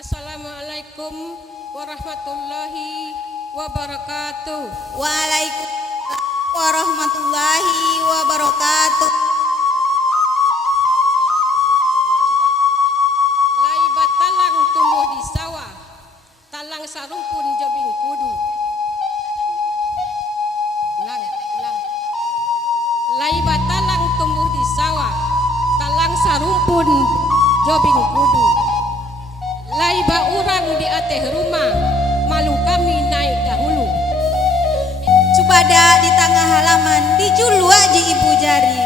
Assalamualaikum warahmatullahi wabarakatuh. Waalaikumsalam warahmatullahi wabarakatuh. Laibat talang tumbuh di sawah, talang sarumpun jobing kudu. Ulang. Laibat talang tumbuh di sawah, talang sarumpun jobing kudu. Laiba urang di ateh rumah, malu kami naik dahulu. Subada di tengah halaman, dijulu aja ibu jari.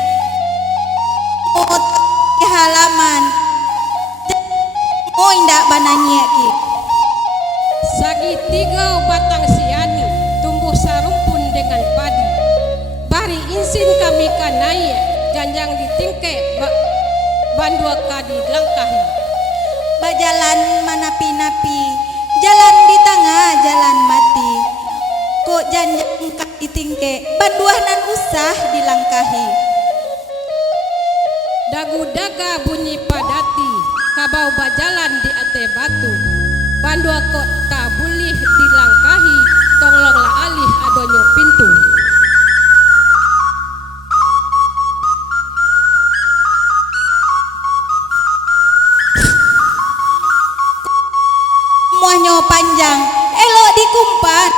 Di halaman, oh indak bananya ki. Sagitiga batang siani, tumbuh sarumpun dengan padi. Bari insin kami kanai, janjang ditingke, bandua kadi langkahi. Bajalan manapi-napi, jalan di tengah jalan mati. Kok janjang kak ditingke, banduanan usah dilangkahi. Dagu daga bunyi padati, kabau bajalan di ate batu. Bandua kok tak boleh dilangkahi, tolonglah alih adonyo pintu. Muahnya panjang, elok dikumpat.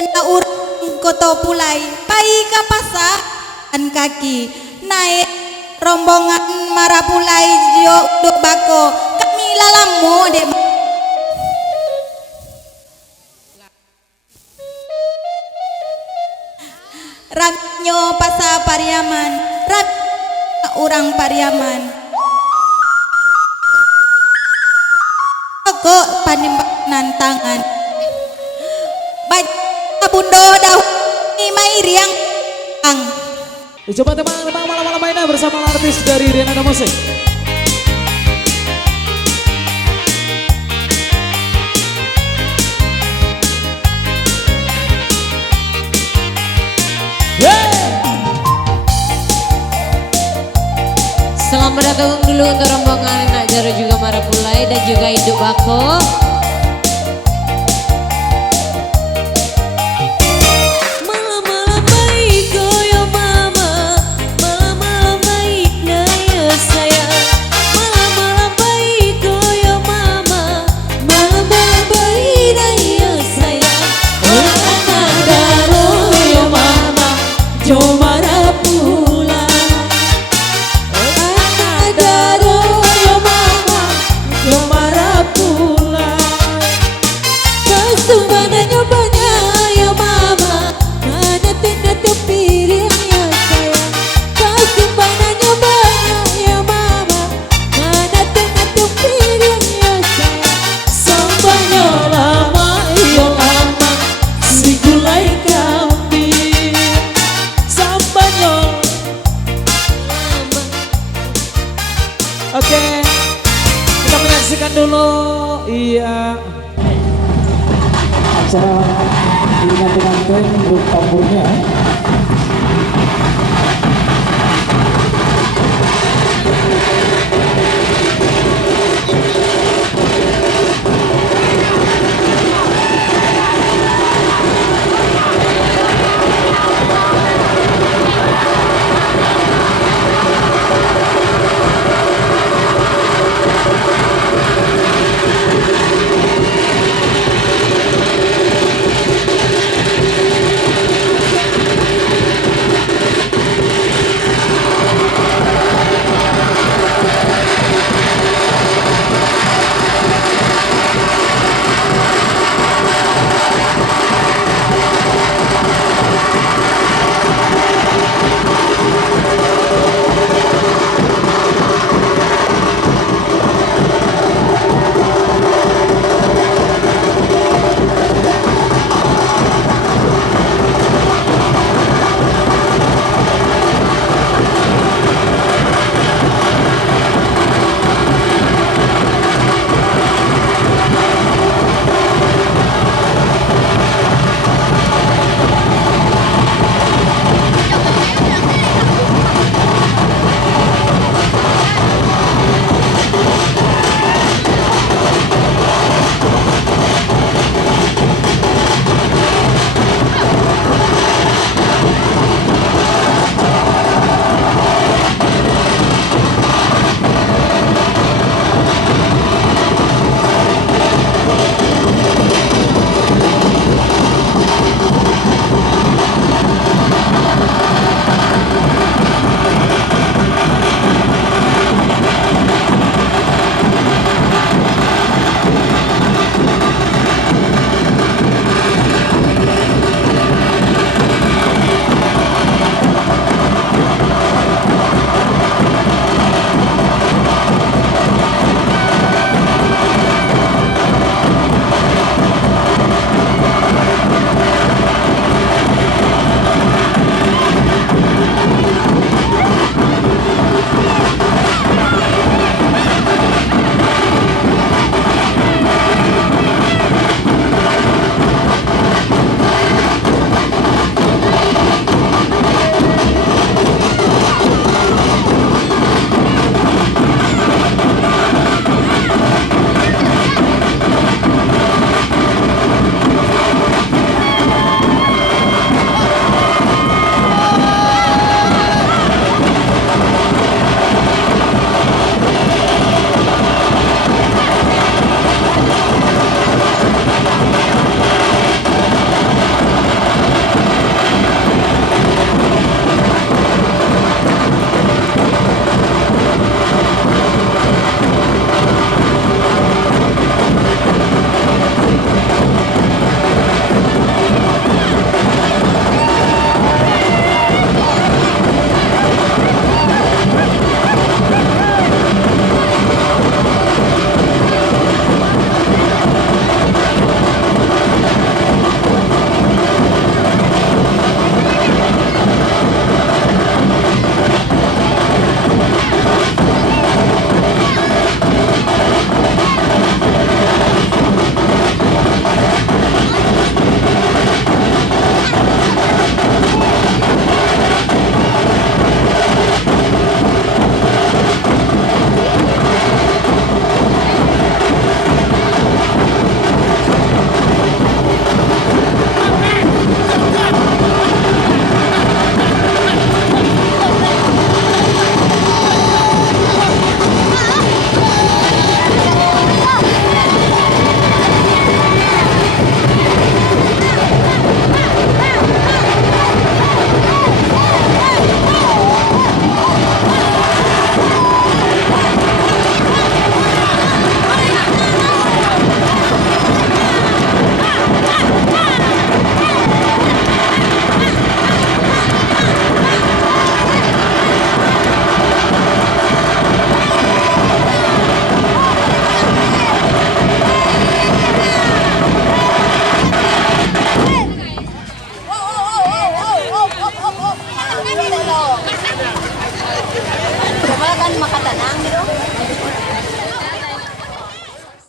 Anak urang koto pulai, pai ka pasah an kaki naik rombongan marapulai jio duk bako kami lalamu dek ramnyo pasah Pariaman ram urang Pariaman kok panimbanan tangan baca bundo dahu ni mairiang ang. Coba teman-teman malam-malam mainnya bersama artis dari Renada Musik. Selamat datang dulu untuk rombongan Nak Jaro juga Marapulai dan juga Induk Bako. Oke, kita menyaksikan dulu. Iya. Acara dengan pengantin grup tamburnya.